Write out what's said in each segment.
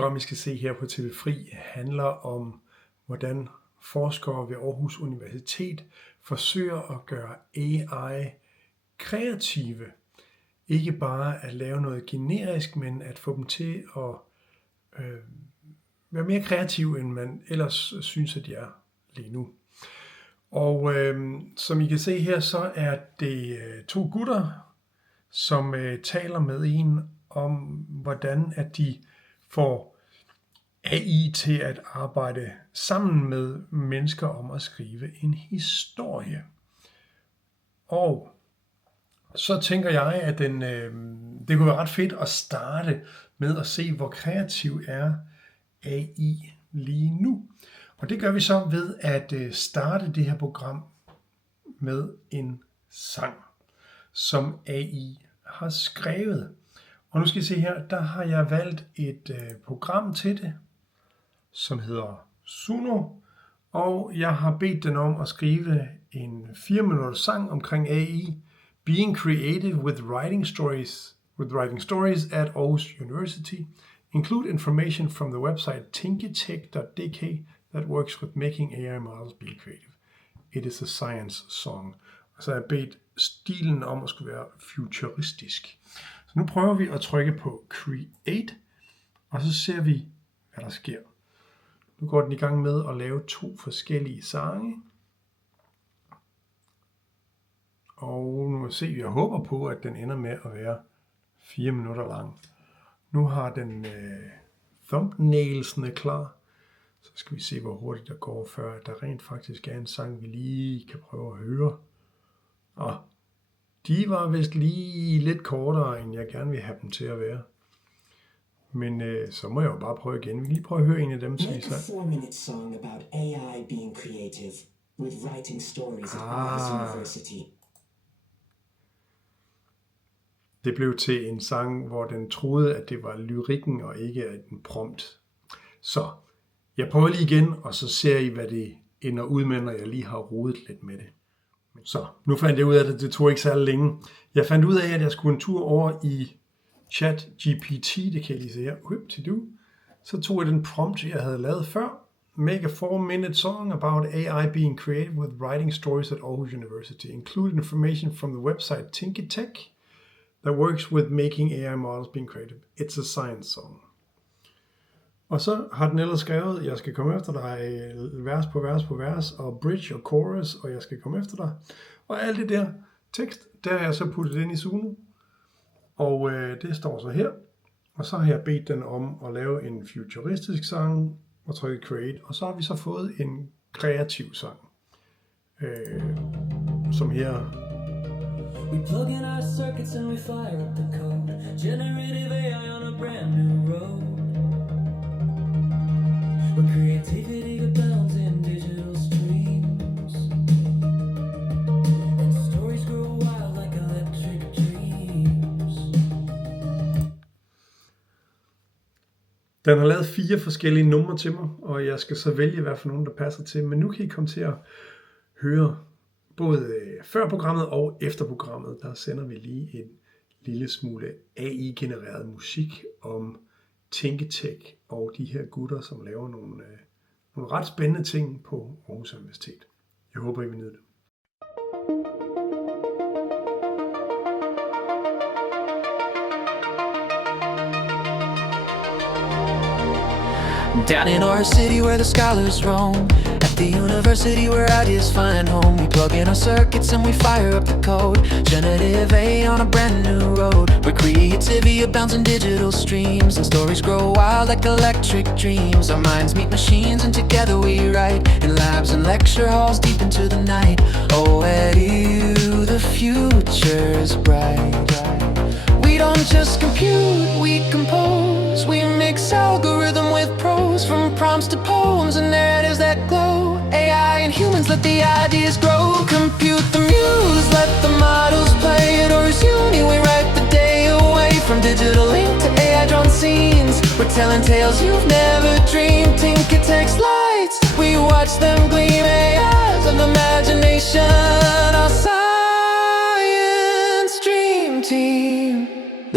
program, I skal se her på TV Fri, handler om, hvordan forskere ved Aarhus Universitet forsøger at gøre AI kreative. Ikke bare at lave noget generisk, men at få dem til at være mere kreative, end man ellers synes, at de er lige nu. Og som I kan se her, så er det to gutter, som taler med en om, hvordan at de får AI til at arbejde sammen med mennesker om at skrive en historie. Og så tænker jeg, at det kunne være ret fedt at starte med at se, hvor kreativ er AI lige nu. Og det gør vi så ved at starte det her program med en sang, som AI har skrevet. Og nu skal I se her, der har jeg valgt et program til det, som hedder Suno. Og jeg har bedt den om at skrive en 4-minutters sang omkring AI, Being Creative with Writing Stories at Aarhus University. Include information from the website thinkytech.dk that works with making AI models be creative. It is a science song. Og så har jeg bedt stilen om at skulle være futuristisk. Så nu prøver vi at trykke på Create, og så ser vi, hvad der sker. Nu går den i gang med at lave 2 forskellige sange. Og nu må vi se, jeg håber på, at den ender med at være 4 minutter lang. Nu har den thumbnailsene klar. Så skal vi se, hvor hurtigt der går, før der rent faktisk er en sang, vi lige kan prøve at høre. Og de var vist lige lidt kortere, end jeg gerne vil have dem til at være. Men så må jeg jo bare prøve igen. Vi kan lige prøve at høre en af dem. Make a 4-minute song about AI being creative with writing stories at Aarhus University. Det blev til en sang, hvor den troede, at det var lyrikken og ikke en prompt. Så jeg prøver lige igen, og så ser I, hvad det ender ud med, når jeg lige har rodet lidt med det. Så nu fandt jeg ud af det. Det tog ikke særlig længe. Jeg fandt ud af, at jeg skulle en tur over i ChatGPT. Det kan jeg lige se her. Så tog jeg den prompt, jeg havde lavet før. Make a 4-minute song about AI being creative with writing stories at Aarhus University. Include information from the website thinkytech that works with making AI models being creative. It's a science song. Og så har den ellers skrevet, jeg skal komme efter dig vers på vers på vers, og bridge og chorus, og jeg skal komme efter dig. Og alt det der tekst, der har jeg så puttet ind i Suno. Og det står så her. Og så har jeg bedt den om at lave en futuristisk sang, og trykke create. Og så har vi så fået en kreativ sang. Som her. We plug in our circuits and we fire up the code. Generative AI on a brand new road. Where creativity abounds in digital streams. And stories grow wild like electric dreams. Den har lavet 4 forskellige numre til mig, og jeg skal så vælge, hvad for nogen, der passer til. Men nu kan I komme til at høre både før programmet og efter programmet, der sender vi lige en lille smule AI-genereret musik om Thinkytech og de her gutter, som laver nogle ret spændende ting på Aarhus Universitet. Jeg håber, I vil nyde det. Down in Aarhus City where the scholars roam, at the university where ideas find home. We plug in our circuits and we fire up the code. Generative AI on a brand new road, where creativity abounds in digital streams, and stories grow wild like electric dreams. Our minds meet machines and together we write, in labs and lecture halls deep into the night. Oh, at you the future's bright. We don't just compute, we compose. We mix algorithm with prose, from prompts to poems, and there it is that glow. AI and humans, let the ideas grow. Compute the muse, let the models play it. Or as uni, we write the day away. From digital ink to AI drawn scenes, we're telling tales you've never dreamed. Thinkytech's lights, we watch them gleam. AIs of imagination, our science dream team.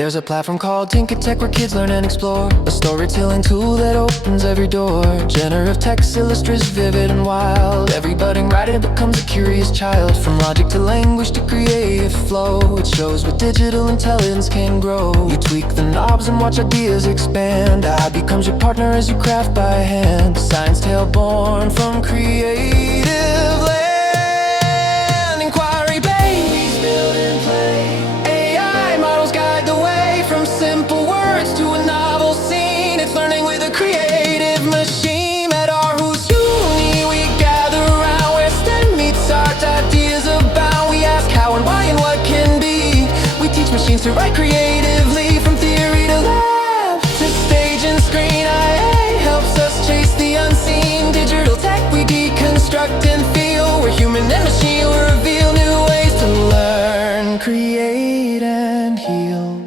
There's a platform called Tinker Tech where kids learn and explore. A storytelling tool that opens every door. Generative text illustrates vivid and wild. Every budding writer becomes a curious child. From logic to language to creative flow, it shows what digital intelligence can grow. You tweak the knobs and watch ideas expand. AI becomes your partner as you craft by hand. Science tale born from creative land. Inquiry based, build and play. AI models guide the way from simple words to a novel scene. It's learning with a creative machine. At Aarhus Uni, we gather around where STEM meets art. Ideas abound. We ask how and why and what can be. We teach machines to write creatively, from theory to lab to stage and screen. AI helps us chase the unseen. Digital tech we deconstruct and feel. We're human and machine will reveal new ways to learn, create and heal.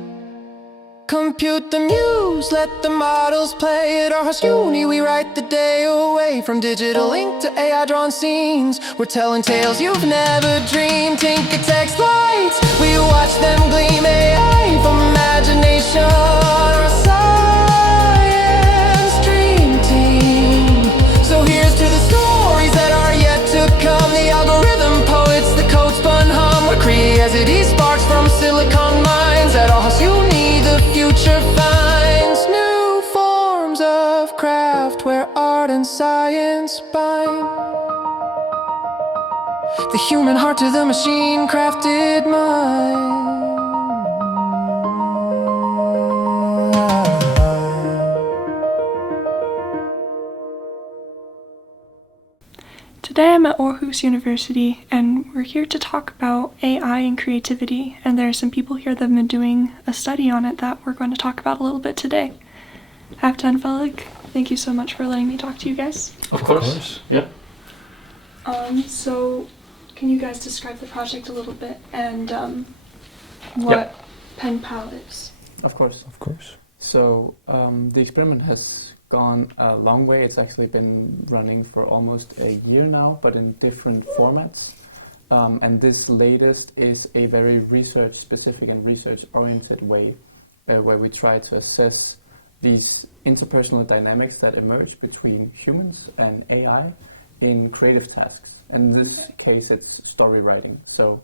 Compute the muse, let the models play. At Aarhus Uni we write the day away. From digital ink to AI drawn scenes, we're telling tales you've never dreamed. Tinker Tech's lights, we watch them gleam. AI from imagination, our science dream team. So here's to the stories that are yet to come. The algorithm poets, the code spun hum. Where creativity sparks from silicon minds. At Aarhus Uni the future finds new forms of craft where art and science bind. The human heart to the machine crafted mind. Today I'm at Aarhus University and we're here to talk about AI and creativity, and there are some people here that have been doing a study on it that we're going to talk about a little bit today. Haftan Felix, thank you so much for letting me talk to you guys. Of course. Yeah. So can you guys describe the project a little bit and what Pen Pal is? Of course. So the experiment has gone a long way. It's actually been running for almost a year now, but in different formats. And this latest is a very research-specific and research-oriented way where we try to assess these interpersonal dynamics that emerge between humans and AI in creative tasks. And in this case, it's story writing. So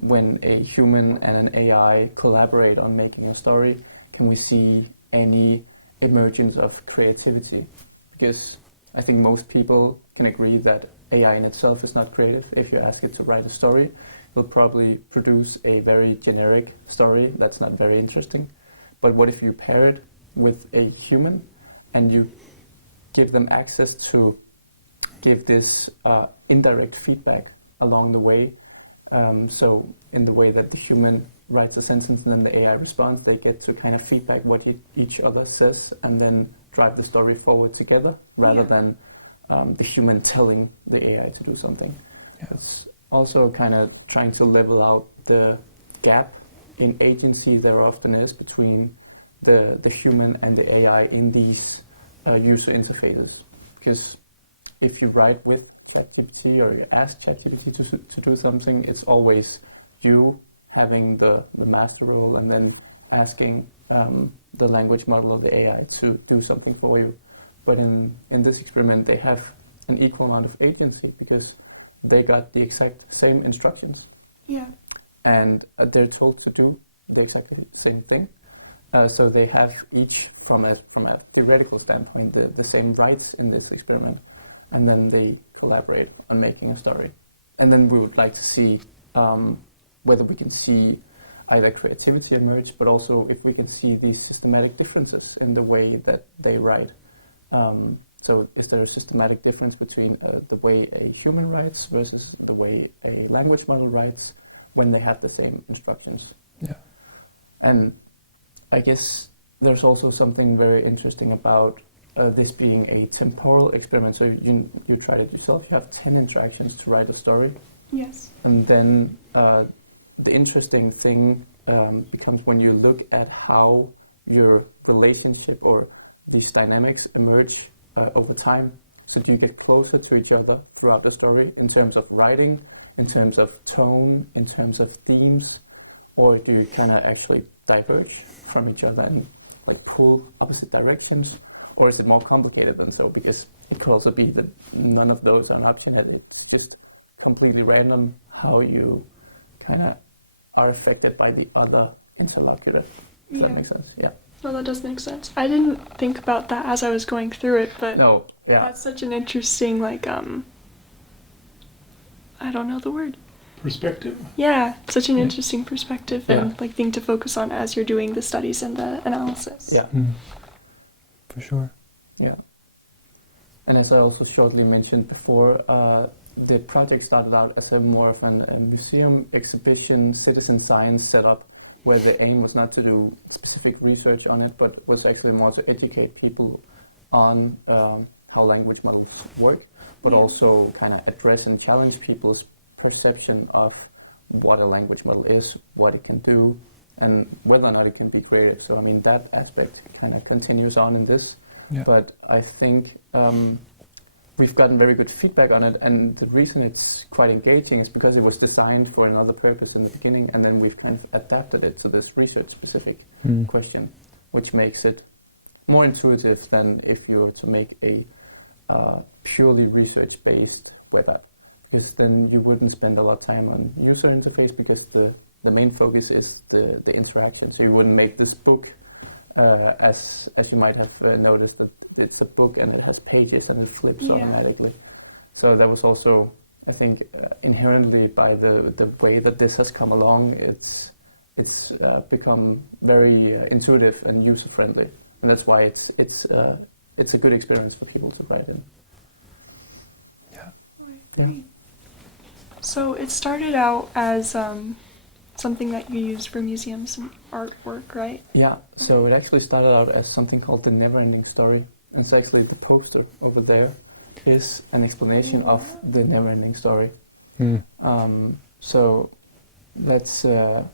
when a human and an AI collaborate on making a story, can we see any emergence of creativity? Because I think most people can agree that AI in itself is not creative. If you ask it to write a story, it'll probably produce a very generic story that's not very interesting. But what if you pair it with a human and you give them access to give this indirect feedback along the way? So in the way that the human writes a sentence and then the AI responds, they get to kind of feedback what each other says and then drive the story forward together rather than the human telling the AI to do something. Yeah. It's also kind of trying to level out the gap in agency there often is between the human and the AI in these user interfaces. Because if you write with ChatGPT or you ask ChatGPT to do something, it's always you having the master role and then asking the language model of the AI to do something for you. But in this experiment, they have an equal amount of agency because they got the exact same instructions. Yeah. And they're told to do the exactly same thing. So they have each, from a theoretical standpoint, the same rights in this experiment. And then they collaborate on making a story. And then we would like to see whether we can see either creativity emerge, but also if we can see these systematic differences in the way that they write. So is there a systematic difference between the way a human writes versus the way a language model writes when they have the same instructions? Yeah. And I guess there's also something very interesting about this being a temporal experiment. So you tried it yourself. You have 10 interactions to write a story. Yes. And then the interesting thing becomes when you look at how your relationship or these dynamics emerge over time. So do you get closer to each other throughout the story in terms of writing, in terms of tone, in terms of themes, or do you kind of actually diverge from each other and like pull opposite directions, or is it more complicated than so? Because it could also be that none of those are an option, and it's just completely random how you kind of are affected by the other interlocutor, if that makes sense. Yeah. Well, that does make sense. I didn't think about that as I was going through it, but No, yeah. that's such an interesting, like, I don't know the word. Perspective. Yeah, such an interesting perspective Yeah. and like thing to focus on as you're doing the studies and the analysis. Yeah. For sure. Yeah. And as I also shortly mentioned before, the project started out as a more of a museum exhibition citizen science setup, where the aim was not to do specific research on it, but was actually more to educate people on how language models work, but also kind of address and challenge people's perception of what a language model is, what it can do, and whether or not it can be creative. So I mean, that aspect kind of continues on in this. Yeah. But I think we've gotten very good feedback on it, and the reason it's quite engaging is because it was designed for another purpose in the beginning, and then we've kind of adapted it to this research-specific question, which makes it more intuitive than if you were to make a purely research-based web app, because then you wouldn't spend a lot of time on user interface, because the main focus is the interaction. So you wouldn't make this book as you might have noticed that it's a book and it has pages and it flips automatically. So that was also, I think, inherently by the way that this has come along, it's become very intuitive and user friendly, and that's why it's a good experience for people to write in. Yeah. So it started out as something that you use for museums and artwork, right? Yeah, so it actually started out as something called the Never-Ending Story. And it's actually the poster over there is an explanation of the Never-Ending Story. So that's, that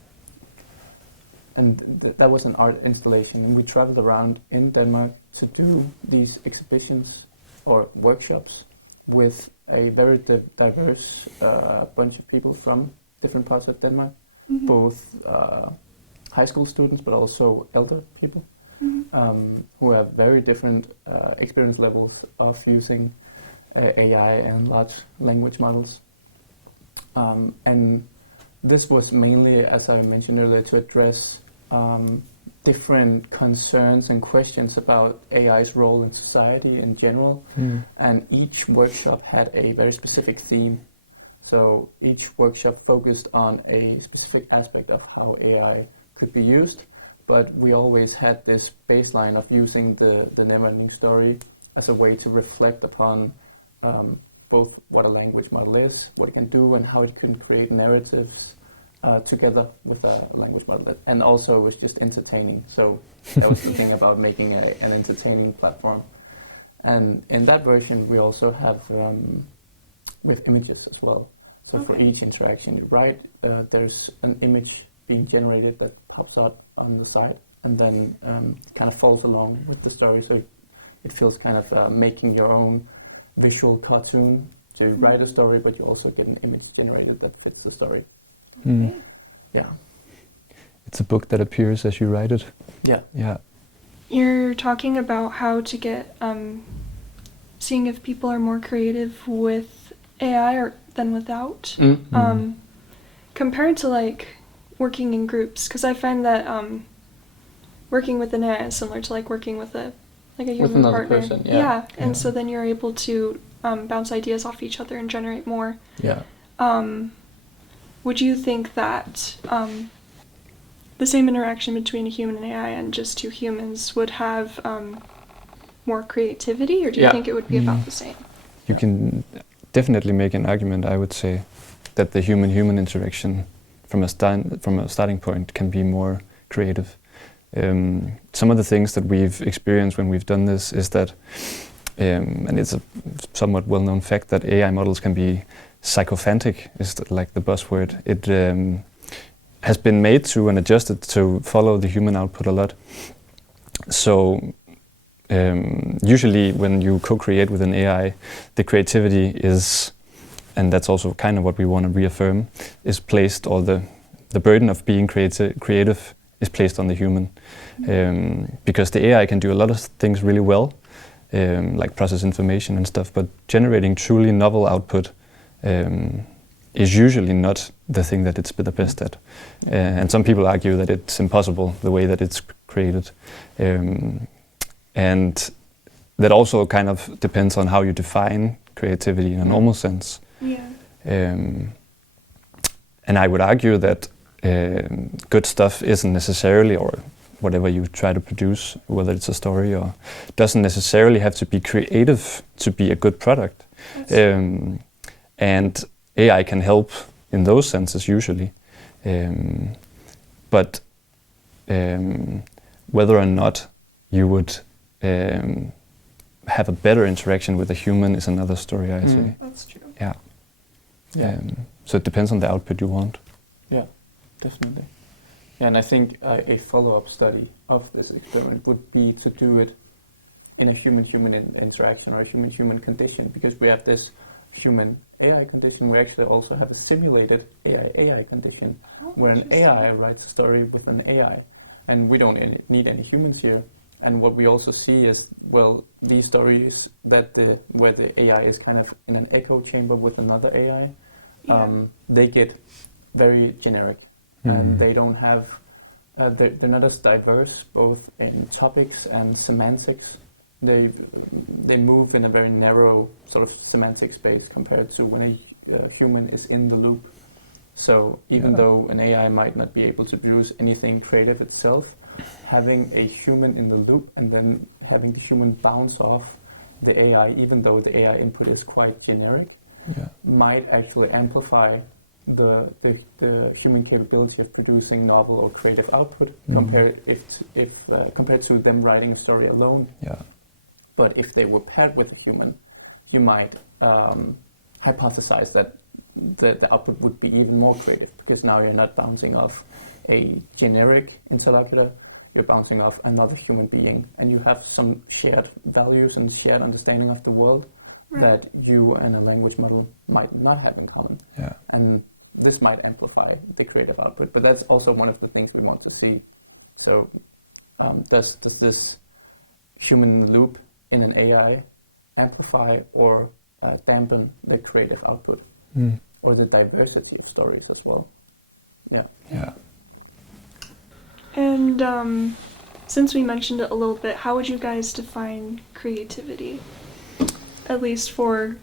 was an art installation. And we traveled around in Denmark to do these exhibitions or workshops with a very diverse bunch of people from different parts of Denmark. Both high school students, but also elder people who have very different experience levels of using AI and large language models. And this was mainly, as I mentioned earlier, to address different concerns and questions about AI's role in society in general. And each workshop had a very specific theme. So each workshop focused on a specific aspect of how AI could be used, but we always had this baseline of using the Never-Ending Story as a way to reflect upon both what a language model is, what it can do, and how it can create narratives together with a language model. And also it was just entertaining. So that was the thing about making an entertaining platform. And in that version, we also have with images as well. So for each interaction you write, there's an image being generated that pops out on the side, and then kind of follows along with the story. So it feels kind of making your own visual cartoon. So you write a story, but you also get an image generated that fits the story. Yeah. It's a book that appears as you write it. Yeah. Yeah. You're talking about how to get, seeing if people are more creative with AI than without. Compared to like working in groups, because I find that working with an AI is similar to like working with a human with another partner. person. Yeah. And so then you're able to bounce ideas off each other and generate more. Yeah. Would you think that the same interaction between a human and AI and just two humans would have more creativity, or do you think it would be about the same? You can definitely make an argument, I would say, that the human-human interaction from a starting point can be more creative. Some of the things that we've experienced when we've done this is that, and it's a somewhat well-known fact, that AI models can be sycophantic, is like the buzzword. It has been made to and adjusted to follow the human output a lot. So usually when you co-create with an AI, the creativity is, and that's also kind of what we want to reaffirm, is placed, or the burden of being creative is placed on the human, because the AI can do a lot of things really well, like process information and stuff, but generating truly novel output is usually not the thing that it's the best at. And some people argue that it's impossible the way that it's created. And that also kind of depends on how you define creativity in a normal sense. Yeah. And I would argue that good stuff isn't necessarily, or whatever you try to produce, whether it's a story or, doesn't necessarily have to be creative to be a good product. And AI can help in those senses usually. But whether or not you would have a better interaction with a human is another story, I say. That's true. Yeah. Yeah. So it depends on the output you want. Yeah, definitely. And I think a follow-up study of this experiment would be to do it in a human-human interaction or a human-human condition, because we have this human-AI condition. We actually also have a simulated AI condition, where an AI writes a story with an AI, and we don't need any humans here. And what we also see is, well, these stories that where the AI is kind of in an echo chamber with another AI, they get very generic, and they don't have, they're not as diverse, both in topics and semantics. They move in a very narrow sort of semantic space compared to when a human is in the loop. So even though an AI might not be able to produce anything creative itself, having a human in the loop and then having the human bounce off the AI, even though the AI input is quite generic, might actually amplify the human capability of producing novel or creative output compared to them writing a story alone. Yeah. But if they were paired with a human, you might hypothesize that the output would be even more creative, because now you're not bouncing off a generic interlocutor, you're bouncing off another human being, and you have some shared values and shared understanding of the world that you and a language model might not have in common. Yeah. And this might amplify the creative output, but that's also one of the things we want to see. So does this human loop in an AI amplify or dampen the creative output? Or the diversity of stories as well. Yeah. Yeah. And since we mentioned it a little bit, how would you guys define creativity? At least for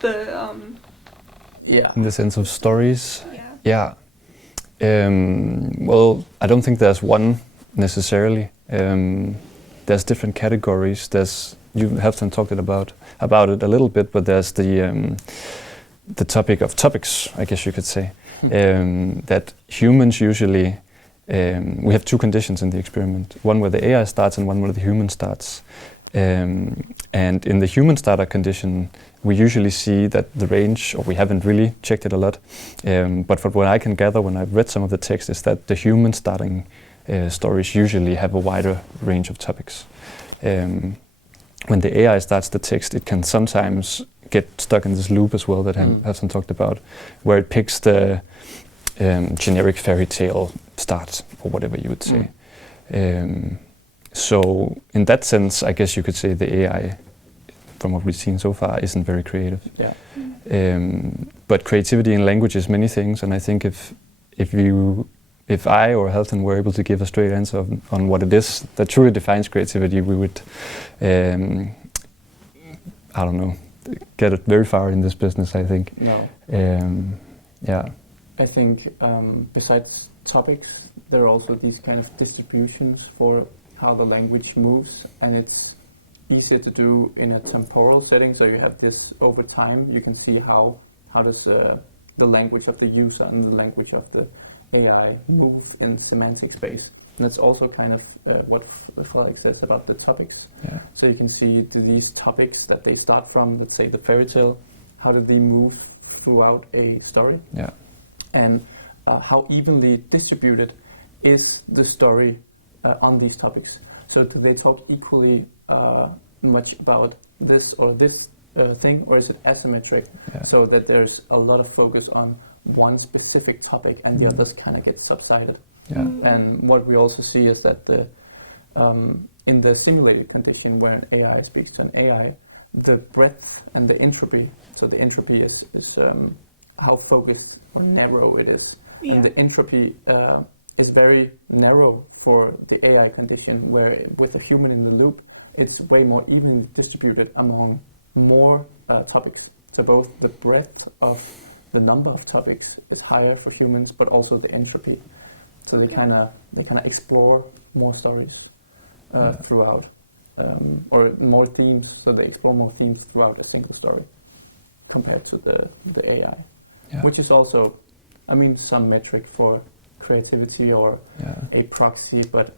the In the sense of stories? Yeah. Yeah. Well, I don't think there's one necessarily. There's different categories. You have talked about it a little bit, but there's the topic of topics, I guess you could say. That humans usually, we have two conditions in the experiment. One where the AI starts and one where the human starts. And in the human starter condition, we usually see that the range, or we haven't really checked it a lot, but from what I can gather when I've read some of the text, is that the human starting stories usually have a wider range of topics. When the AI starts the text, it can sometimes get stuck in this loop as well that Hassan talked about, where it picks the generic fairy tale start, or whatever you would say. So in that sense, I guess you could say the AI, from what we've seen so far, isn't very creative. Yeah. But creativity in language is many things, and I think if I or Halton were able to give a straight answer on what it is that truly defines creativity, we would, I don't know, get it very far in this business, I think. No. Yeah. I think besides topics, there are also these kind of distributions for how the language moves, and it's easier to do in a temporal setting. So you have this over time. You can see how does the language of the user and the language of the AI move in semantic space. And that's also kind of what Felix says about the topics. So you can see these topics that they start from, let's say the fairy tale, how do they move throughout a story? Yeah. And how evenly distributed is the story on these topics? So do they talk equally much about this or this thing, or is it asymmetric, so that there's a lot of focus on one specific topic and the others kind of get subsided? And what we also see is that in the simulated condition where an AI speaks to an AI, the breadth and the entropy, so the entropy is how focused or narrow it is, and the entropy is very narrow for the AI condition, where with a human in the loop, it's way more evenly distributed among more topics. So both the breadth of the number of topics is higher for humans, but also the entropy. So they kind of explore more stories throughout, or more themes. So they explore more themes throughout a single story compared to the AI, which is also, I mean, some metric for creativity or a proxy, but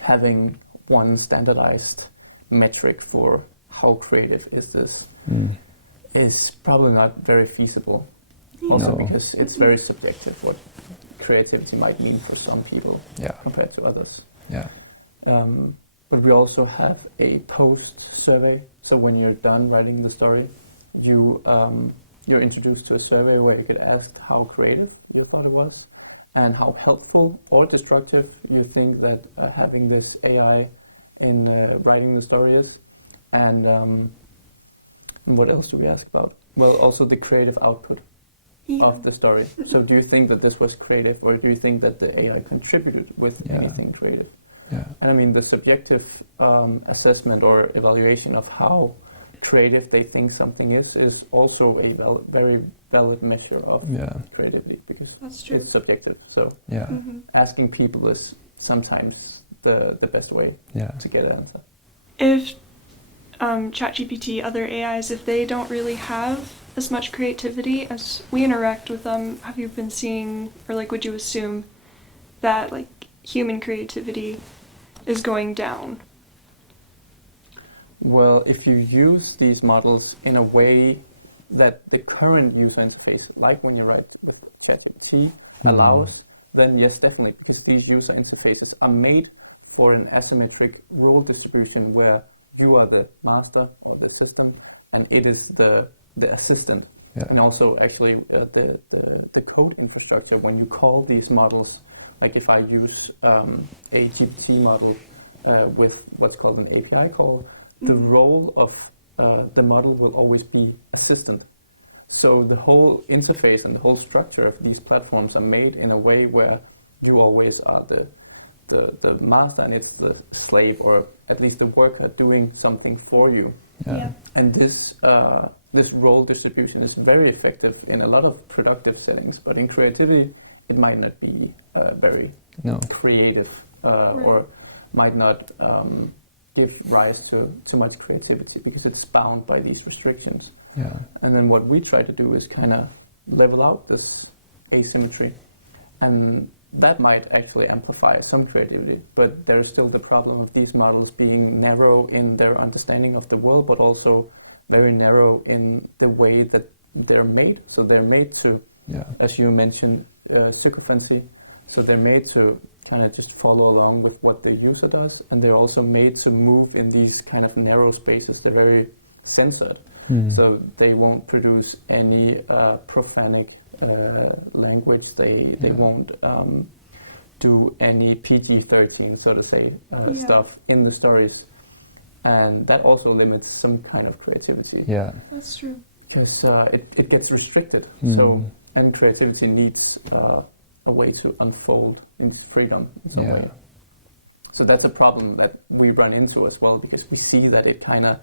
having one standardized metric for how creative is this is probably not very feasible. Also because it's very subjective what creativity might mean for some people compared to others. But we also have a post survey. So when you're done writing the story, you're introduced to a survey where you get asked how creative you thought it was, and how helpful or destructive you think that having this AI in writing the story is. And what else do we ask about? Well, also the creative output of the story. So do you think that this was creative, or do you think that the AI contributed with anything creative? And I mean, the subjective assessment or evaluation of how creative they think something is also a very valid measure of creativity, because it's subjective. So asking people is sometimes the best way to get an answer. If ChatGPT, other AIs, if they don't really have as much creativity as we interact with them, have you been seeing, or like would you assume that like human creativity is going down? Well, if you use these models in a way that the current user interface, like when you write with ChatGPT, allows, then yes, definitely, because these user interfaces are made for an asymmetric role distribution where you are the master or the system, and it is the assistant. And also actually the code infrastructure, when you call these models, like if I use a GPT model with what's called an API call, the role of the model will always be assistant. So the whole interface and the whole structure of these platforms are made in a way where you always are the master and it's the slave, or at least the worker doing something for you. And this role distribution is very effective in a lot of productive settings, but in creativity it might not be very creative or might not give rise to too much creativity because it's bound by these restrictions. And then what we try to do is kind of level out this asymmetry, and that might actually amplify some creativity, but there's still the problem of these models being narrow in their understanding of the world, but also very narrow in the way that they're made. So they're made to, as you mentioned, sycophancy. So they're made to kind of just follow along with what the user does, and they're also made to move in these kind of narrow spaces. They're very censored, so they won't produce any profanic language. They won't do any PG-13, so to say, stuff in the stories, and that also limits some kind of creativity. Yeah, that's true. Because it gets restricted. So, and creativity needs a way to unfold its freedom in some way. So that's a problem that we run into as well, because we see that it kind of,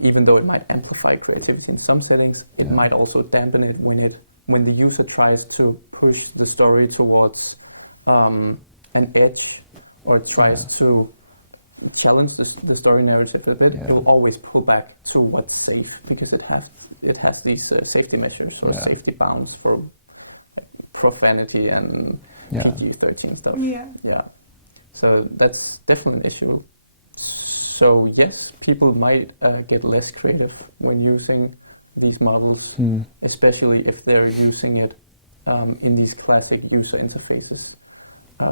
even though it might amplify creativity in some settings, it might also dampen it when the user tries to push the story towards an edge, or tries to challenge the story narrative a bit. It'll always pull back to what's safe, because it has these safety measures or safety bounds for like profanity and PG-13 stuff. So that's definitely an issue. So yes, people might get less creative when using these models, especially if they're using it in these classic user interfaces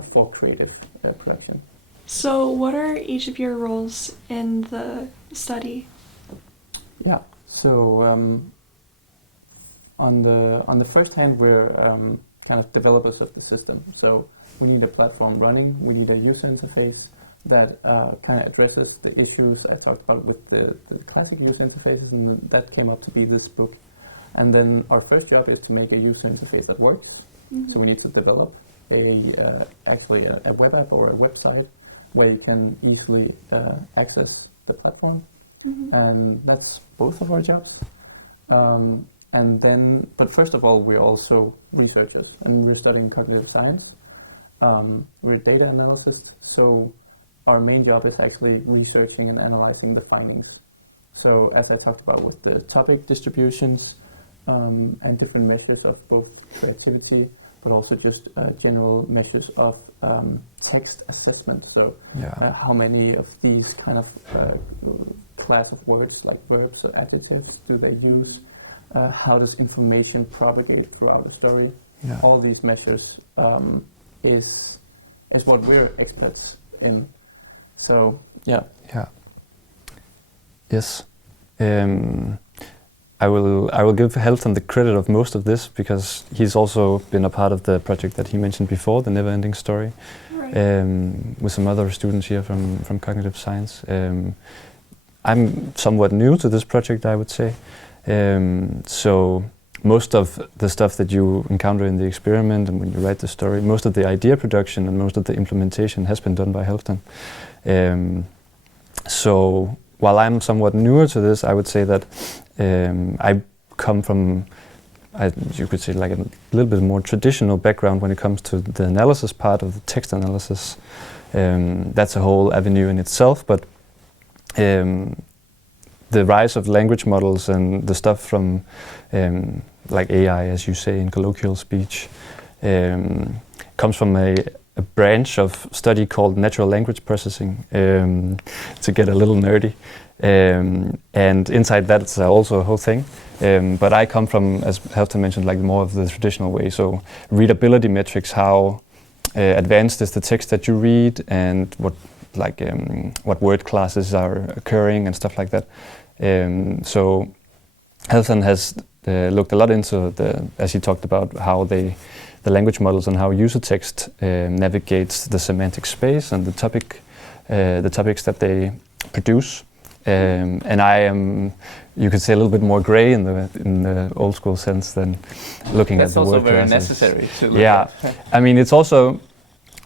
for creative production. So what are each of your roles in the study? Yeah, so on the first hand, we're kind of developers of the system. So we need a platform running, we need a user interface that kind of addresses the issues I talked about with the classic user interfaces, and that came up to be this book. And then our first job is to make a user interface that works. So we need to develop actually a web app or a website where you can easily access the platform. And that's both of our jobs. But first of all, we're also researchers, and we're studying cognitive science. We're data analysts, so our main job is actually researching and analyzing the findings. So as I talked about with the topic distributions and different measures of both creativity, but also just general measures of text assessment. So how many of these kind of class of words like verbs or adjectives do they use? How does information propagate throughout a story? Yeah. All these measures is what we're experts in. So yes. I will give Halfdan the credit of most of this, because he's also been a part of the project that he mentioned before, the Never Ending Story, with some other students here from cognitive science. I'm somewhat new to this project, I would say. So most of the stuff that you encounter in the experiment and when you write the story, most of the idea production and most of the implementation has been done by Halfdan. So while I'm somewhat newer to this, I would say that I come from, you could say, like a little bit more traditional background when it comes to the analysis part of the text analysis. That's a whole avenue in itself, but the rise of language models and the stuff from like AI, as you say in colloquial speech, comes from a branch of study called natural language processing, to get a little nerdy. And inside that it's also a whole thing. But I come from, as Halfdan mentioned, like more of the traditional way. So readability metrics, how advanced is the text that you read, and what word classes are occurring and stuff like that. So Halfdan has looked a lot into as he talked about, how the language models and how user text navigates the semantic space and the topics that they produce. And I am, you could say, a little bit more gray in the old school sense than looking at the word classes. That's also very necessary to look at. I mean, it's also,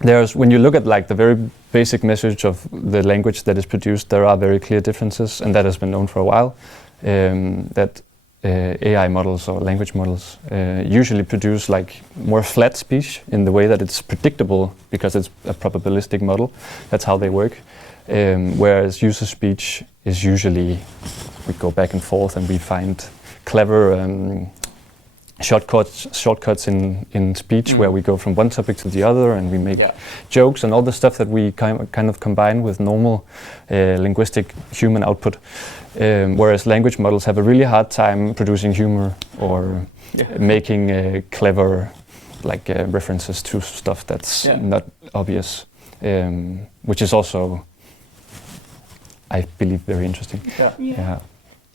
when you look at like the very basic message of the language that is produced, there are very clear differences, and that has been known for a while. That AI models or language models usually produce like more flat speech in the way that it's predictable, because it's a probabilistic model. That's how they work. Whereas user speech is usually, we go back and forth and we find clever shortcuts in speech, where we go from one topic to the other and we make jokes and all the stuff that we kind of combine with normal linguistic human output. Whereas language models have a really hard time producing humor or making clever references to stuff that's not obvious, which is also, I believe, very interesting. Yeah.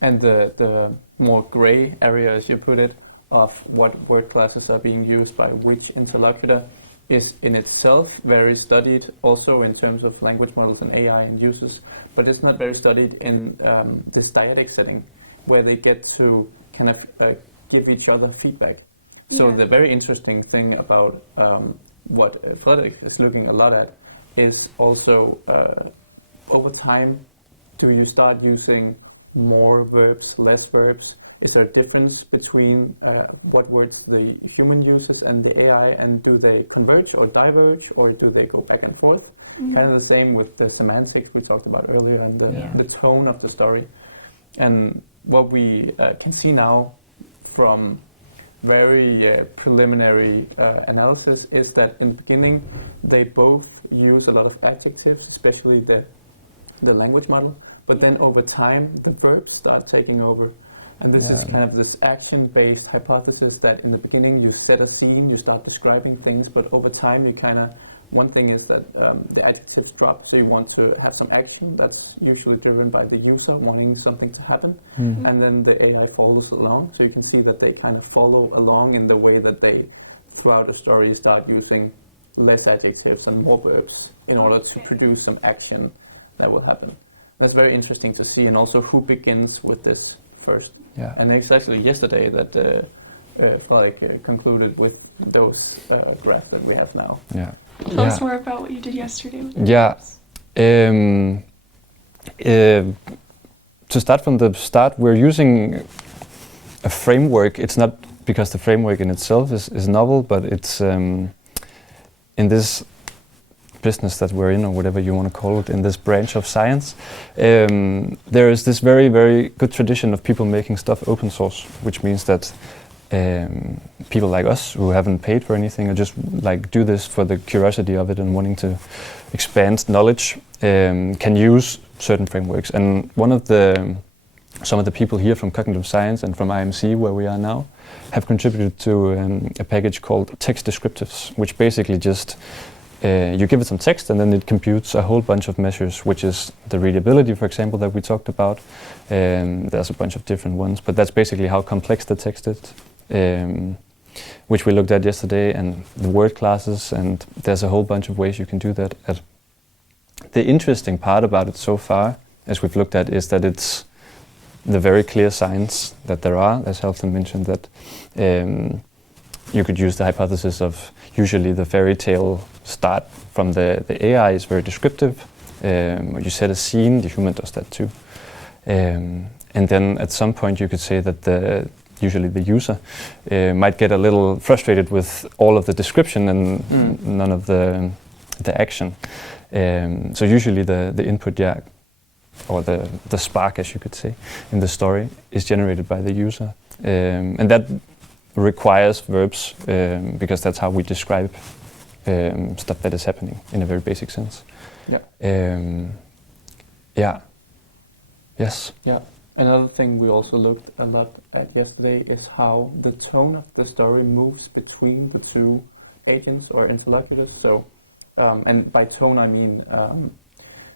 And the more gray area, as you put it, of what word classes are being used by which interlocutor is in itself very studied, also in terms of language models and AI and uses, but it's not very studied in this dyadic setting, where they get to kind of give each other feedback. So the very interesting thing about what Frederik is looking a lot at is also over time, do you start using more verbs, less verbs? Is there a difference between what words the human uses and the AI, and do they converge or diverge, or do they go back and forth? Kind of the same with the semantics we talked about earlier, and the tone of the story. And what we can see now from very preliminary analysis is that in the beginning they both use a lot of adjectives, especially the language model, but then over time the verbs start taking over. And this is kind of this action-based hypothesis that in the beginning you set a scene, you start describing things, but over time you one thing is that the adjectives drop, so you want to have some action that's usually driven by the user wanting something to happen, and then the AI follows along. So you can see that they kind of follow along in the way that they, throughout a story, start using less adjectives and more verbs in order to produce some action that will happen. That's very interesting to see, and also who begins with this first. Yeah. And it's actually yesterday that Frederik concluded with those graphs that we have now. Yeah. Tell us more about what you did yesterday with the Yeah. graphs. To start from the start, we're using a framework. It's not because the framework in itself is novel, but it's in this business that we're in, or whatever you want to call it, in this branch of science, there is this very, very good tradition of people making stuff open source, which means that people like us who haven't paid for anything or just like do this for the curiosity of it and wanting to expand knowledge can use certain frameworks. And some of the people here from cognitive science and from IMC, where we are now, have contributed to a package called text descriptives, which basically just you give it some text and then it computes a whole bunch of measures, which is the readability, for example, that we talked about. There's a bunch of different ones, but that's basically how complex the text is, which we looked at yesterday, and the word classes, and there's a whole bunch of ways you can do that. The interesting part about it so far, as we've looked at, is that it's the very clear signs that there are, as Halfdan mentioned, that you could use the hypothesis of usually the fairy tale start from the AI is very descriptive. You set a scene, the human does that too. And then at some point you could say that usually the user might get a little frustrated with all of the description and none of the action. So usually the input, or the spark, as you could say, in the story is generated by the user. And that requires verbs because that's how we describe stuff that is happening in a very basic sense. Yes. Yeah. Another thing we also looked a lot at yesterday is how the tone of the story moves between the two agents or interlocutors. So, and by tone I mean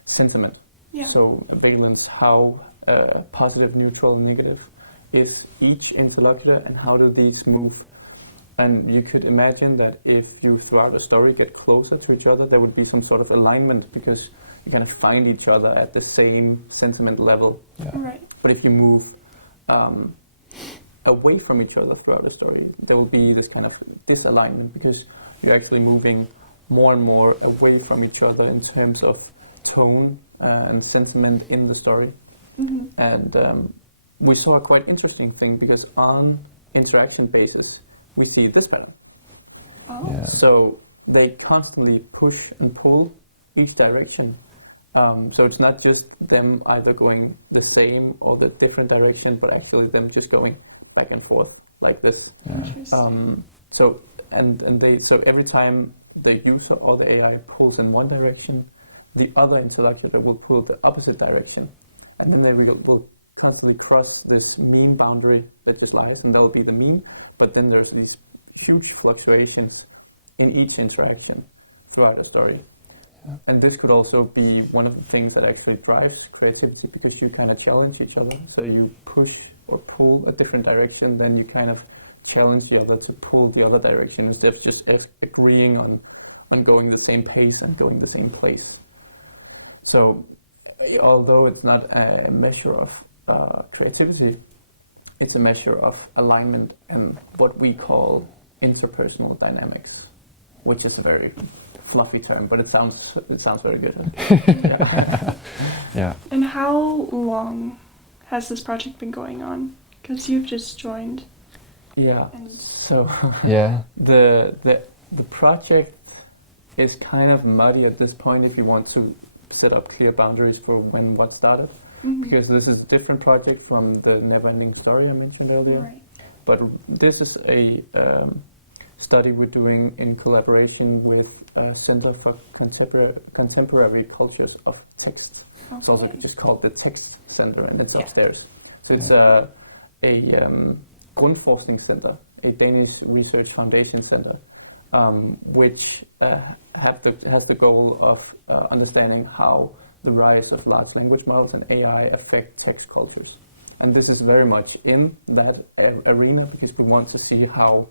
sentiment. Yeah. So valence, how positive, neutral, and negative is each interlocutor, and how do these move? And you could imagine that if you throughout a story get closer to each other, there would be some sort of alignment because you kind of find each other at the same sentiment level. Right. But if you move away from each other throughout a story, there will be this kind of disalignment because you're actually moving more and more away from each other in terms of tone and sentiment in the story. Mm-hmm. And we saw a quite interesting thing because on interaction basis, we see this pattern. Oh. So they constantly push and pull each direction. So it's not just them either going the same or the different direction, but actually them just going back and forth like this. So every time the user or the AI pulls in one direction, the other interlocutor will pull the opposite direction, and then they will constantly cross this mean boundary that just lies, and that will be the mean. But then there's these huge fluctuations in each interaction throughout a story. And this could also be one of the things that actually drives creativity, because you kind of challenge each other. So you push or pull a different direction, then you kind of challenge the other to pull the other direction instead of just agreeing on going the same pace and going the same place. So although it's not a measure of creativity, it's a measure of alignment and what we call interpersonal dynamics, which is a very fluffy term, but it sounds very good. Yeah. And how long has this project been going on? Because you've just joined. Yeah. And So Yeah. the project is kind of muddy at this point if you want to set up clear boundaries for when what started, because this is a different project from the Never-Ending Story I mentioned earlier. Right. But this is a study we're doing in collaboration with Center for Contemporary Cultures of Text. It's also just called the Text Center, and it's upstairs. So it's a Grundforskningscenter, a Danish research foundation center, which has the goal of understanding how the rise of large language models and AI affect text cultures. And this is very much in that arena, because we want to see how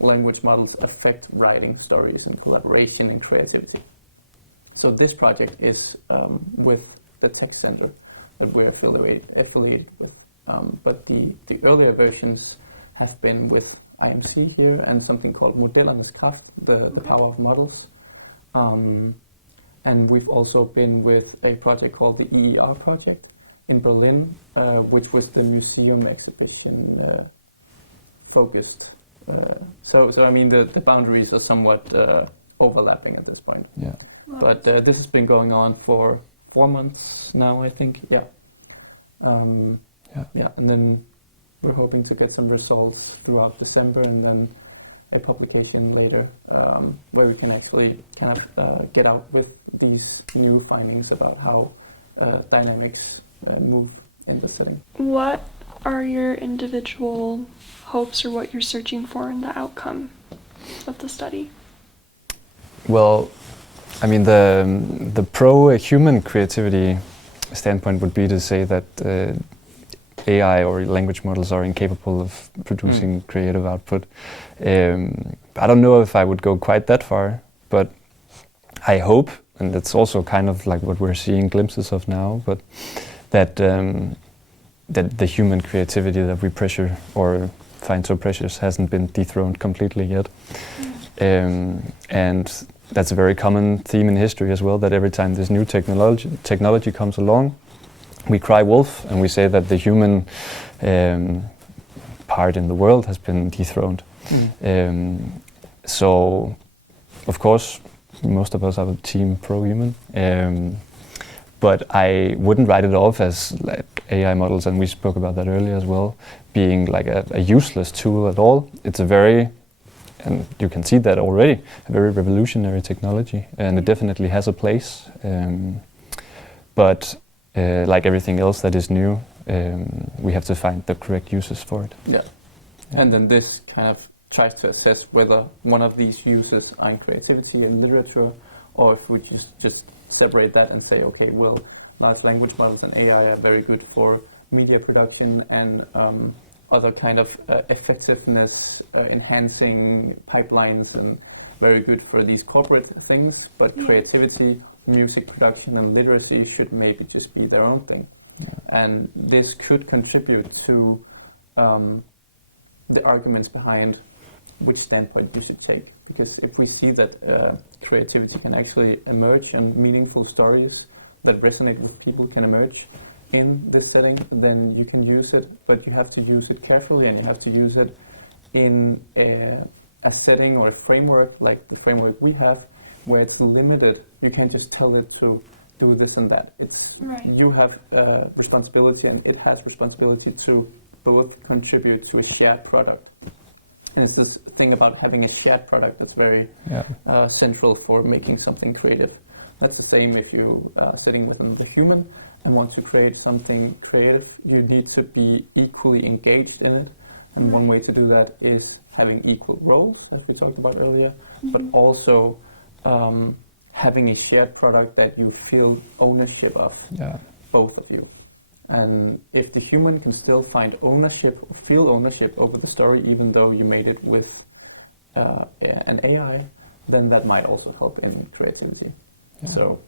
language models affect writing stories and collaboration and creativity. So this project is with the Tech Center that we're affiliated with. But the earlier versions have been with IMC here and something called Modellernes Kraft, the power of models. And we've also been with a project called the EER project in Berlin, which was the museum exhibition focused. So I mean, the boundaries are somewhat overlapping at this point. Yeah. But this has been going on for 4 months now, I think. Yeah. Yeah, and then we're hoping to get some results throughout December, and then a publication later where we can actually kind of get out with these new findings about how dynamics move in the setting. What are your individual hopes or what you're searching for in the outcome of the study? Well, I mean, the pro-human creativity standpoint would be to say that AI or language models are incapable of producing creative output. I don't know if I would go quite that far, but I hope, and that's also kind of like what we're seeing glimpses of now, but that that the human creativity that we pressure or find so precious hasn't been dethroned completely yet. And that's a very common theme in history as well, that every time this new technology comes along, we cry wolf and we say that the human part in the world has been dethroned. So, of course, most of us are team pro-human, but I wouldn't write it off as like AI models, and we spoke about that earlier as well, being like a useless tool at all. It's a very, and you can see that already, a very revolutionary technology, and it definitely has a place. But like everything else that is new, we have to find the correct uses for it. Yeah, and then this kind of tries to assess whether one of these uses are in creativity and literature, or if we just separate that and say, okay, well, large language models and AI are very good for media production and other kind of effectiveness enhancing pipelines, and very good for these corporate things, but creativity, music production and literacy should maybe just be their own thing. And this could contribute to the arguments behind which standpoint you should take. Because if we see that creativity can actually emerge and meaningful stories that resonate with people can emerge in this setting, then you can use it, but you have to use it carefully, and you have to use it in a setting or a framework like the framework we have, where it's limited. You can't just tell it to do this and that. It's right. You have responsibility, and it has responsibility to both contribute to a shared product. And it's this thing about having a shared product that's very central for making something creative. That's the same if you are sitting within the human and want to create something creative. You need to be equally engaged in it. And one way to do that is having equal roles, as we talked about earlier, but also having a shared product that you feel ownership of, both of you. And if the human can still find ownership or feel ownership over the story, even though you made it with an AI, then that might also help in creativity. So,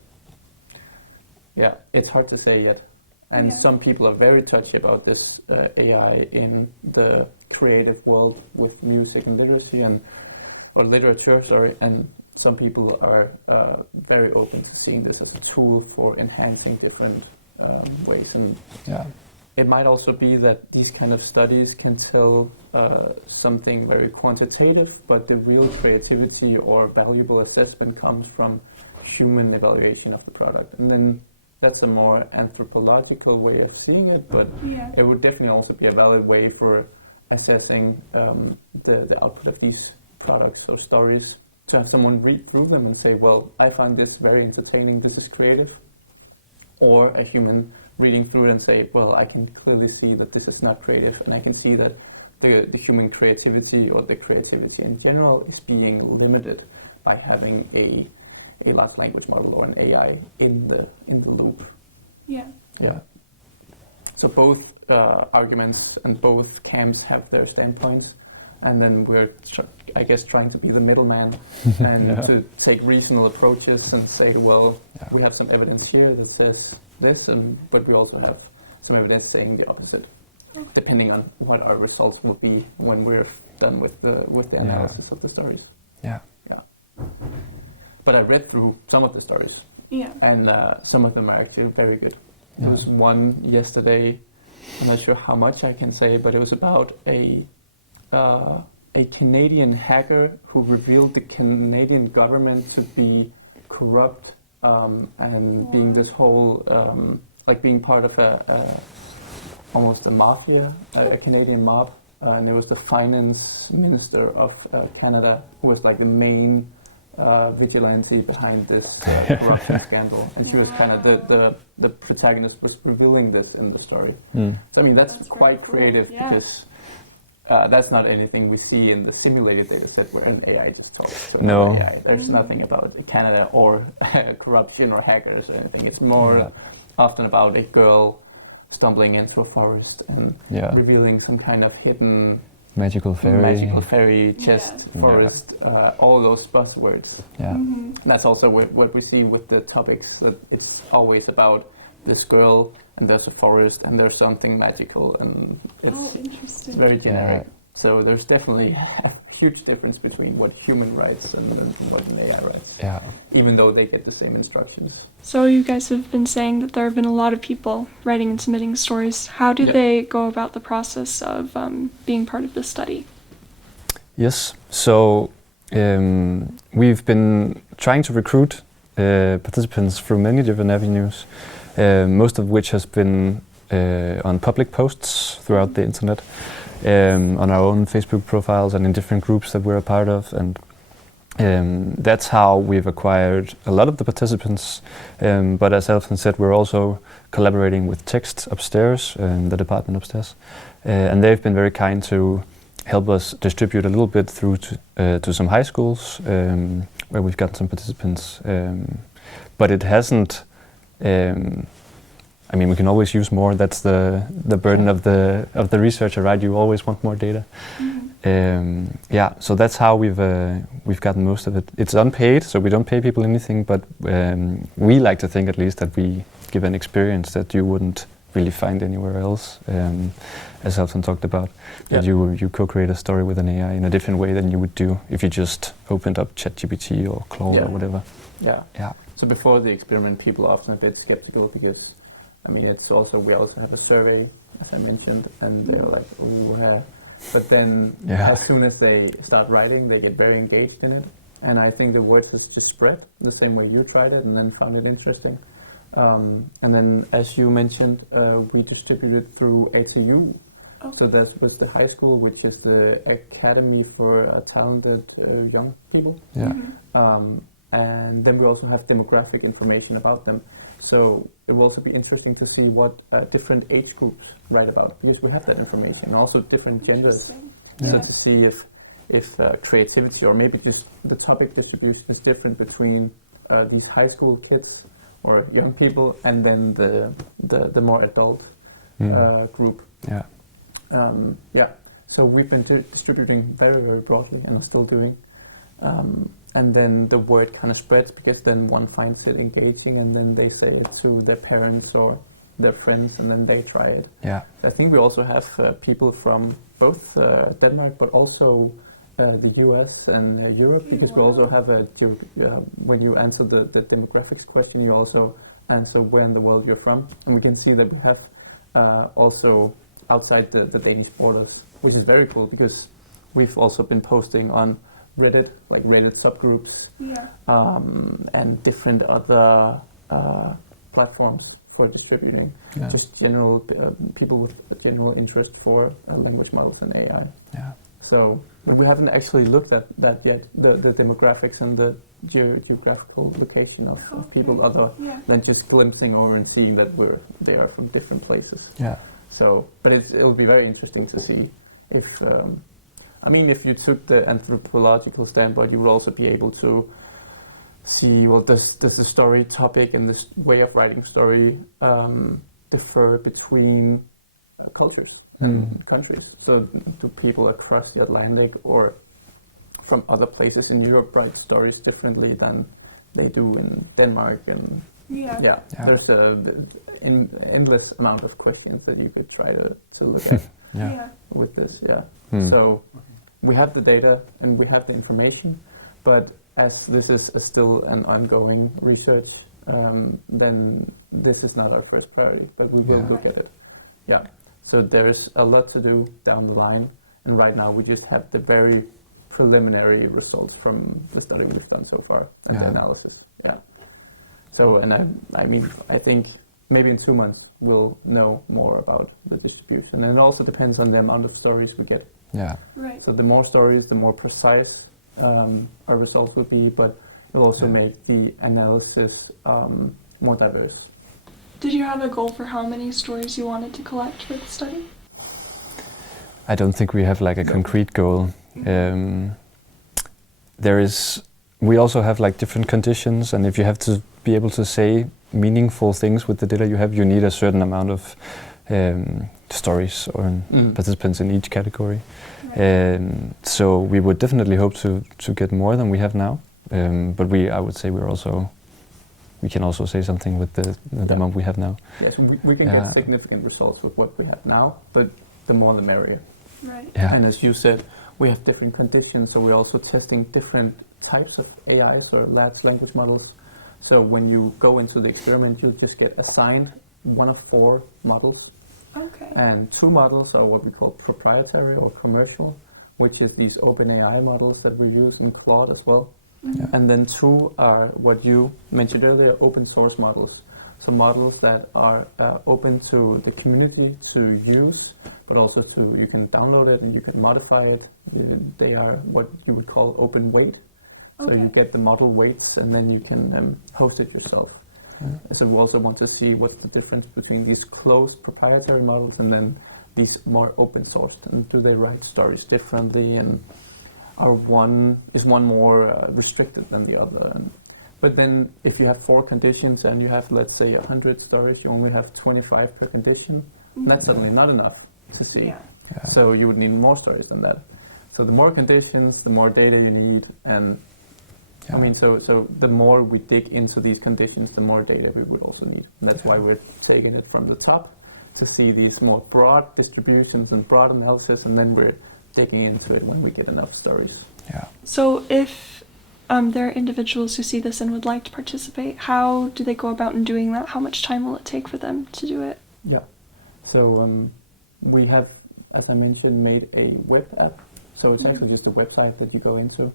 yeah, it's hard to say yet. And some people are very touchy about this AI in the creative world with music and literacy or literature, sorry. And some people are very open to seeing this as a tool for enhancing different ways. And it might also be that these kind of studies can tell something very quantitative, but the real creativity or valuable assessment comes from human evaluation of the product. And then that's a more anthropological way of seeing it, but it would definitely also be a valid way for assessing the output of these products or stories, to have someone read through them and say, well, I find this very entertaining, this is creative. Or a human reading through it and say, well, I can clearly see that this is not creative, and I can see that the human creativity or the creativity in general is being limited by having a large language model or an AI in the loop. Yeah. So both arguments and both camps have their standpoints, and then we're I guess, trying to be the middleman and to take reasonable approaches and say, well, we have some evidence here that says this, but we also have some evidence saying the opposite, depending on what our results will be when we're done with the analysis of the stories. Yeah. Yeah. But I read through some of the stories, and some of them are actually very good. There was one yesterday. I'm not sure how much I can say, but it was about a Canadian hacker who revealed the Canadian government to be corrupt and being this whole like being part of almost a mafia, a Canadian mob, and it was the finance minister of Canada who was like the main vigilante behind this corruption scandal, and she was kind of the protagonist was revealing this in the story. So I mean that's quite creative because that's not anything we see in the simulated data set where an AI just talks to another AI. There's nothing about Canada or corruption or hackers or anything. It's more often about a girl stumbling into a forest and revealing some kind of hidden magical fairy chest, forest, all those buzzwords. Yeah. And that's also what we see with the topics, that it's always about this girl and there's a forest and there's something magical, and it's very generic. So there's definitely a huge difference between what human writes and what an AI writes, even though they get the same instructions. So you guys have been saying that there have been a lot of people writing and submitting stories. How do they go about the process of being part of this study? Yes, so we've been trying to recruit participants through many different avenues, most of which has been on public posts throughout the internet. On our own Facebook profiles and in different groups that we're a part of, and that's how we've acquired a lot of the participants. But as Elton said, we're also collaborating with Text upstairs, the department upstairs, and they've been very kind to help us distribute a little bit through to some high schools where we've got some participants. But it hasn't. I mean, we can always use more. That's the burden of the researcher, right? You always want more data. So that's how we've gotten most of it. It's unpaid, so we don't pay people anything. But we like to think, at least, that we give an experience that you wouldn't really find anywhere else. As Elton talked about, that you co-create a story with an AI in a different way than you would do if you just opened up ChatGPT or Claude or whatever. Yeah. So before the experiment, people are often a bit skeptical because, I mean, we also have a survey, as I mentioned, and they're like, ooh, but then as soon as they start writing, they get very engaged in it. And I think the word has just spread the same way you tried it and then found it interesting. And then, as you mentioned, we distributed through ATU. So that was the high school, which is the academy for talented young people. And then we also have demographic information about them. So it will also be interesting to see what different age groups write about, because we have that information, and also different genders. So to see if creativity, or maybe just the topic distribution, is different between these high school kids or young people and then the more adult group. So we've been distributing very, very broadly and are still doing. And then the word kind of spreads, because then one finds it engaging and then they say it to their parents or their friends and then they try it. So I think we also have people from both Denmark but also the US and Europe, because we also have when you answer the demographics question, you also answer where in the world you're from. And we can see that we have also outside the Danish borders, which is very cool, because we've also been posting on Reddit, like Reddit subgroups, and different other platforms for distributing just general people with a general interest for language models and AI. So, but we haven't actually looked at that yet, the demographics and the geographical location of people, other than just glimpsing over and seeing that they are from different places. So, but it'll be very interesting to see if. I mean, if you took the anthropological standpoint, you would also be able to see, well, does the story topic and this way of writing story differ between cultures and countries? So do people across the Atlantic or from other places in Europe write stories differently than they do in Denmark. And yeah. There's an endless amount of questions that you could try to look at with this. So we have the data and we have the information, but as this is still an ongoing research, then this is not our first priority, but we will look at it. So there's a lot to do down the line, and right now we just have the very preliminary results from the study we've done so far and the analysis. So, and I think maybe in 2 months we'll know more about the distribution, and it also depends on the amount of stories we get. So the more stories, the more precise our results will be, but it will also make the analysis more diverse. Did you have a goal for how many stories you wanted to collect for the study? I don't think we have like a concrete goal. We also have like different conditions, and if you have to be able to say meaningful things with the data you have, you need a certain amount of stories or participants in each category. So we would definitely hope to get more than we have now, but I would say we can also say something with the amount we have now. Yes, we can get significant results with what we have now, but the more the merrier. And as you said, we have different conditions, so we're also testing different types of AIs or large language models. So when you go into the experiment, you'll just get assigned one of 4 models. And 2 models are what we call proprietary or commercial, which is these open AI models that we use in Claude as well. And then 2 are what you mentioned earlier, open source models. So models that are open to the community to use, but also you can download it and you can modify it. They are what you would call open weight. So you get the model weights and then you can host it yourself. So we also want to see what's the difference between these closed proprietary models and then these more open sourced, and do they write stories differently, and is one more restricted than the other. But then if you have 4 conditions and you have, let's say, 100 stories, you only have 25 per condition, that's suddenly not enough to see. So you would need more stories than that. So the more conditions, the more data you need, and so the more we dig into these conditions, the more data we would also need. And that's why we're taking it from the top to see these more broad distributions and broad analysis, and then we're digging into it when we get enough stories. So if there are individuals who see this and would like to participate, how do they go about in doing that? How much time will it take for them to do it? So we have, as I mentioned, made a web app. So it's actually just a website that you go into,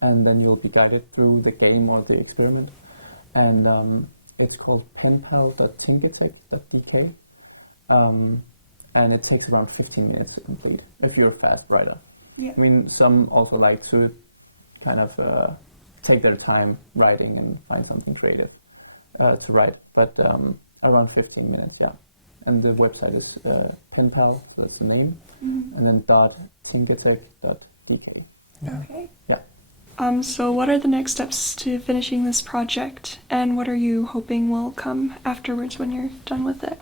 and then you'll be guided through the game or the experiment. And it's called penpal.tinkertech.dk. And it takes around 15 minutes to complete if you're a fast writer. Some also like to kind of take their time writing and find something creative to write, but around 15 minutes, And the website is penpal, so that's the name, and then .tinkertech.dk. So what are the next steps to finishing this project, and what are you hoping will come afterwards when you're done with it?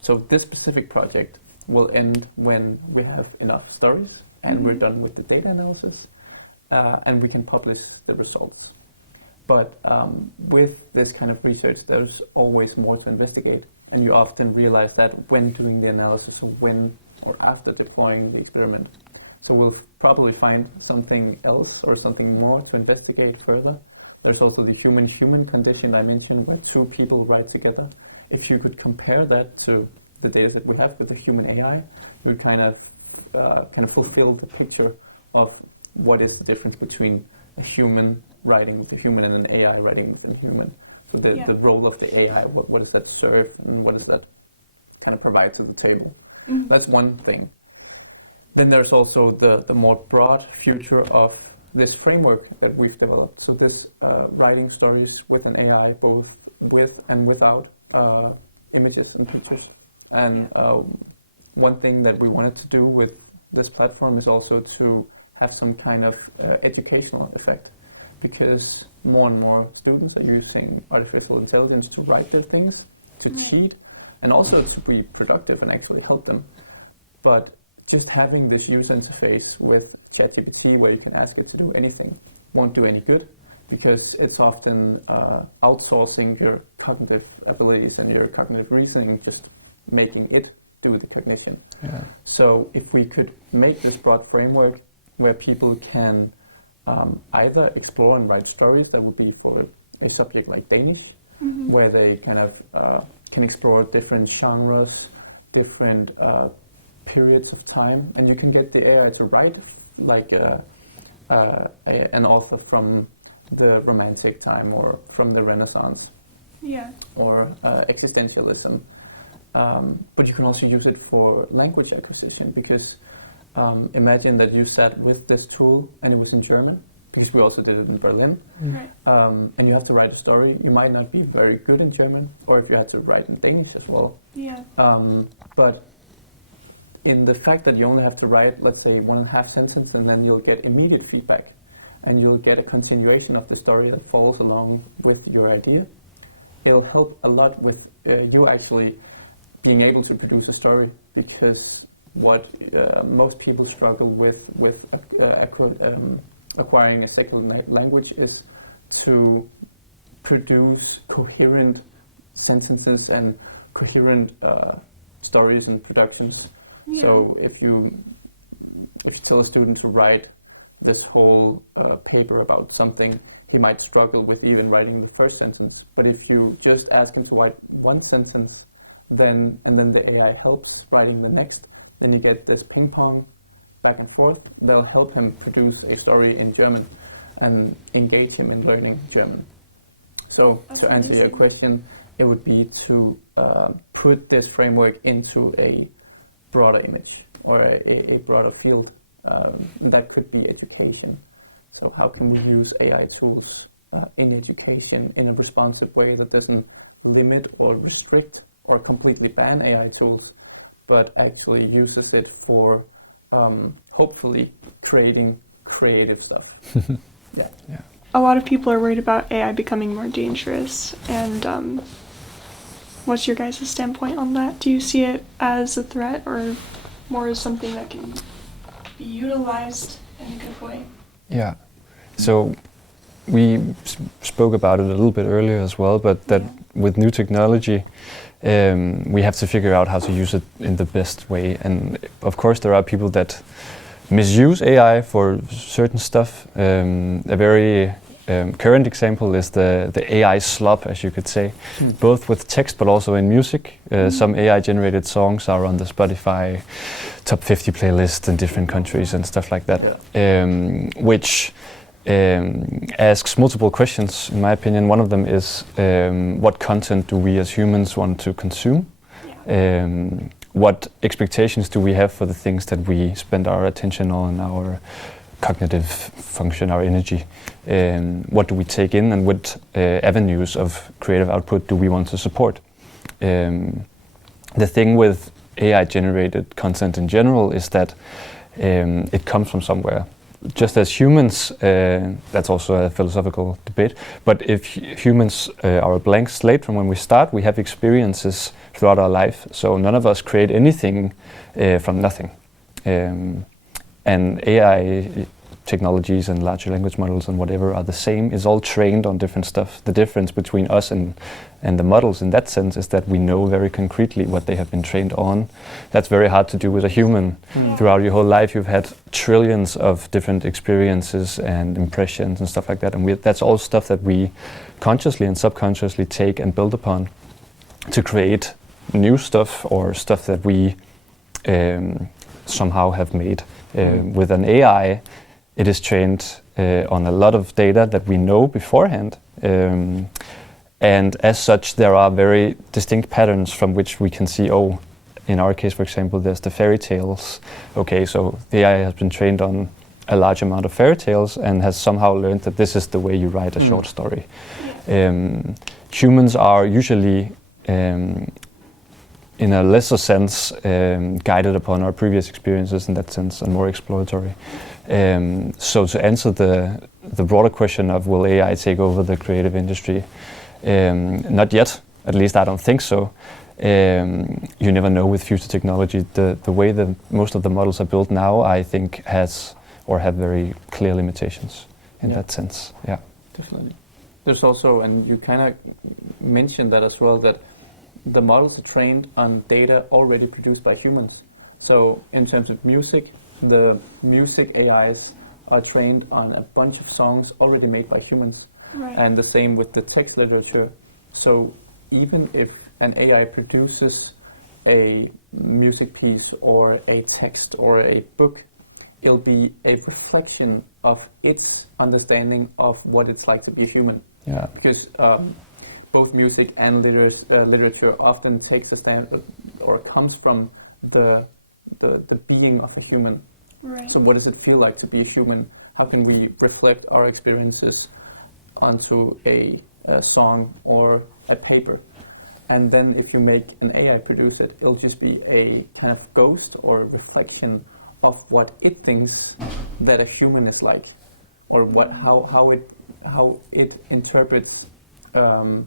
So this specific project will end when we have enough stories and we're done with the data analysis, and we can publish the results. But with this kind of research, there's always more to investigate, and you often realize that when doing the analysis or after deploying the experiment. So we'll probably find something else or something more to investigate further. There's also the human-human condition I mentioned, where 2 people write together. If you could compare that to the data set we have with the human AI, you would kind of fulfill the picture of what is the difference between a human writing with a human and an AI writing with a human. So the role of the AI, what does that serve, and what does that kind of provide to the table? That's one thing. Then there's also the more broad future of this framework that we've developed. So this writing stories with an AI, both with and without images and pictures. And one thing that we wanted to do with this platform is also to have some kind of educational effect, because more and more students are using artificial intelligence to write their things, to cheat, and also to be productive and actually help them. But just having this user interface with ChatGPT where you can ask it to do anything won't do any good, because it's often outsourcing your cognitive abilities and your cognitive reasoning, just making it do the cognition. So if we could make this broad framework where people can either explore and write stories that would be for a subject like Danish, where they kind of can explore different genres, different periods of time, and you can get the AI to write like an author from the Romantic time or from the Renaissance, or existentialism. But you can also use it for language acquisition, because imagine that you sat with this tool and it was in German, because we also did it in Berlin, and you have to write a story. You might not be very good in German, or if you had to write in Danish as well. But in the fact that you only have to write, let's say, 1.5 sentences, and then you'll get immediate feedback, and you'll get a continuation of the story that follows along with your idea, it'll help a lot with you actually being able to produce a story, because what most people struggle with acquiring a second language is to produce coherent sentences and coherent stories and productions. So if you tell a student to write this whole paper about something, he might struggle with even writing the first sentence. But if you just ask him to write one sentence, and then the AI helps writing the next, then you get this ping pong back and forth. They'll help him produce a story in German and engage him in learning German. So to answer your question, it would be to put this framework into a broader image or a broader field. That could be education. So how can we use AI tools in education in a responsive way that doesn't limit or restrict or completely ban AI tools, but actually uses it for hopefully creating creative stuff. Yeah. A lot of people are worried about AI becoming more dangerous, and what's your guys' standpoint on that? Do you see it as a threat or more as something that can be utilized in a good way? Yeah. So we spoke about it a little bit earlier as well, but that with new technology, we have to figure out how to use it in the best way. And of course, there are people that misuse AI for certain stuff. A very current example is the AI slop, as you could say, both with text but also in music. Some AI-generated songs are on the Spotify top 50 playlist in different countries and stuff like that, which asks multiple questions, in my opinion. One of them is, what content do we as humans want to consume? What expectations do we have for the things that we spend our attention on, our cognitive function, our energy? What do we take in, and what avenues of creative output do we want to support? The thing with AI-generated content in general is that it comes from somewhere. Just as humans, that's also a philosophical debate, but if humans are a blank slate from when we start, we have experiences throughout our life, so none of us create anything from nothing. And AI technologies and large language models and whatever are the same. It's all trained on different stuff. The difference between us and the models in that sense is that we know very concretely what they have been trained on. That's very hard to do with a human. Throughout your whole life you've had trillions of different experiences and impressions and stuff like that, and that's all stuff that we consciously and subconsciously take and build upon to create new stuff or stuff that we somehow have made. With an AI, it is trained on a lot of data that we know beforehand. And as such, there are very distinct patterns from which we can see, oh, in our case, for example, there's the fairy tales. Okay, so the AI has been trained on a large amount of fairy tales and has somehow learned that this is the way you write a short story. Humans are usually, in a lesser sense, guided upon our previous experiences in that sense and more exploratory. So to answer the broader question of will AI take over the creative industry, not yet, at least I don't think so. you never know with future technology. The way that most of the models are built now, I think, has or have very clear limitations in that sense. Yeah, definitely. There's also, and you kind of mentioned that as well, that the models are trained on data already produced by humans. So in terms of music, the music AIs are trained on a bunch of songs already made by humans. Right. And the same with the text literature. So even if an AI produces a music piece or a text or a book, it'll be a reflection of its understanding of what it's like to be a human. Yeah. Because both music and literature often takes a stand or comes from the being of a human. Right. So what does it feel like to be a human? How can we reflect our experiences onto a song or a paper? And then if you make an AI produce it, it'll just be a kind of ghost or reflection of what it thinks that a human is like, or how it interprets the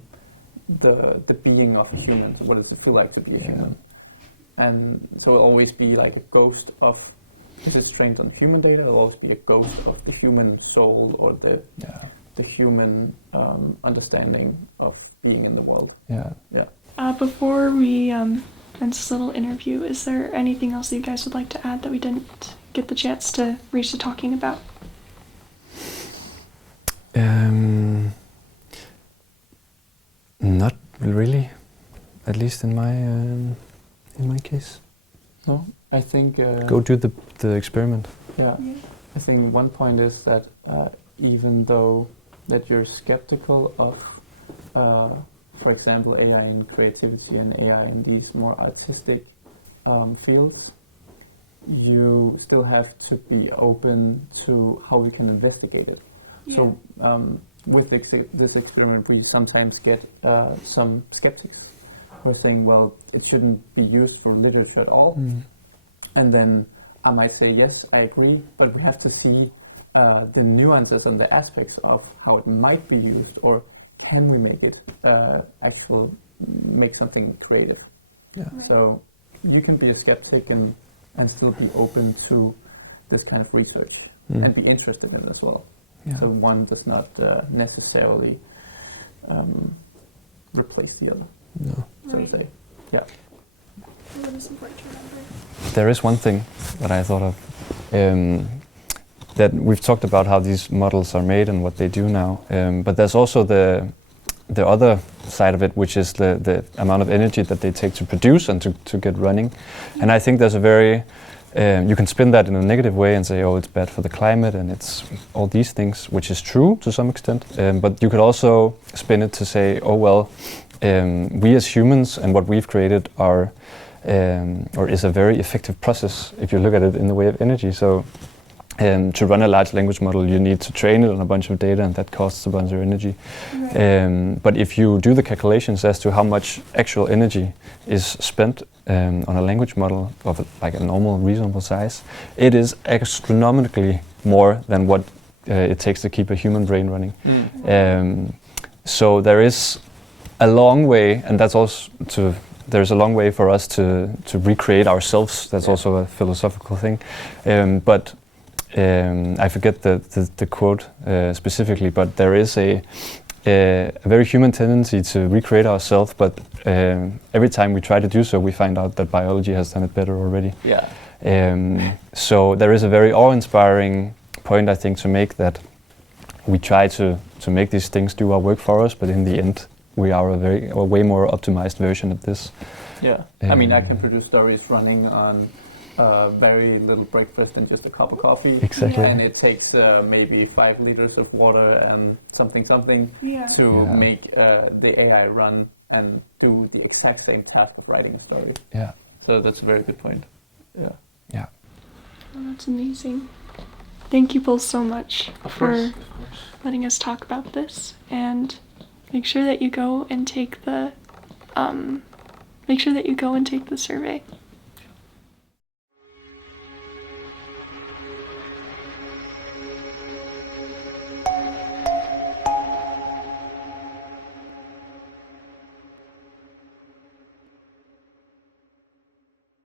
being of a human. So what does it feel like to be a human? And so it'll always be like a ghost of, because it's trained on human data, it'll always be a ghost of the human soul or the human understanding of being in the world. Yeah. Before we end this little interview, is there anything else that you guys would like to add that we didn't get the chance to reach to talking about? Not really, at least in my case. No, I think go do the experiment. Yeah, I think one point is that even though that you're skeptical of, for example, AI in creativity and AI in these more artistic fields, you still have to be open to how we can investigate it. Yeah. So with this experiment, we sometimes get some skeptics who are saying, well, it shouldn't be used for literature at all. And then I might say, yes, I agree, but we have to see the nuances and the aspects of how it might be used, or can we make it make something creative. Yeah. Right. So you can be a skeptic and still be open to this kind of research and be interested in it as well. Yeah. So one does not necessarily replace the other, so to say. Yeah. What is important to remember? There is one thing that I thought of, that we've talked about how these models are made and what they do now, but there's also the other side of it, which is the amount of energy that they take to produce and to get running. And I think there's a very, you can spin that in a negative way and say, oh, it's bad for the climate and it's all these things, which is true to some extent. But you could also spin it to say, oh, well, we as humans and what we've created are, or is a very effective process if you look at it in the way of energy. So to run a large language model, you need to train it on a bunch of data, and that costs a bunch of energy. Right. But if you do the calculations as to how much actual energy is spent on a language model of like a normal, reasonable size, it is astronomically more than what it takes to keep a human brain running. So there is a long way, and that's also there's a long way for us to recreate ourselves. That's also a philosophical thing. But I forget the quote specifically, but there is a very human tendency to recreate ourselves, but every time we try to do so, we find out that biology has done it better already. Yeah. So there is a very awe-inspiring point, I think, to make, that we try to make these things do our work for us, but in the end, we are a way more optimized version of this. Yeah. I mean, I can produce stories running on very little breakfast and just a cup of coffee. Exactly. And it takes maybe 5 liters of water and something to make the AI run and do the exact same task of writing a story. Yeah. So that's a very good point. Yeah. Yeah. Oh, that's amazing. Thank you both so much for letting us talk about this, and make sure that you go and take the survey.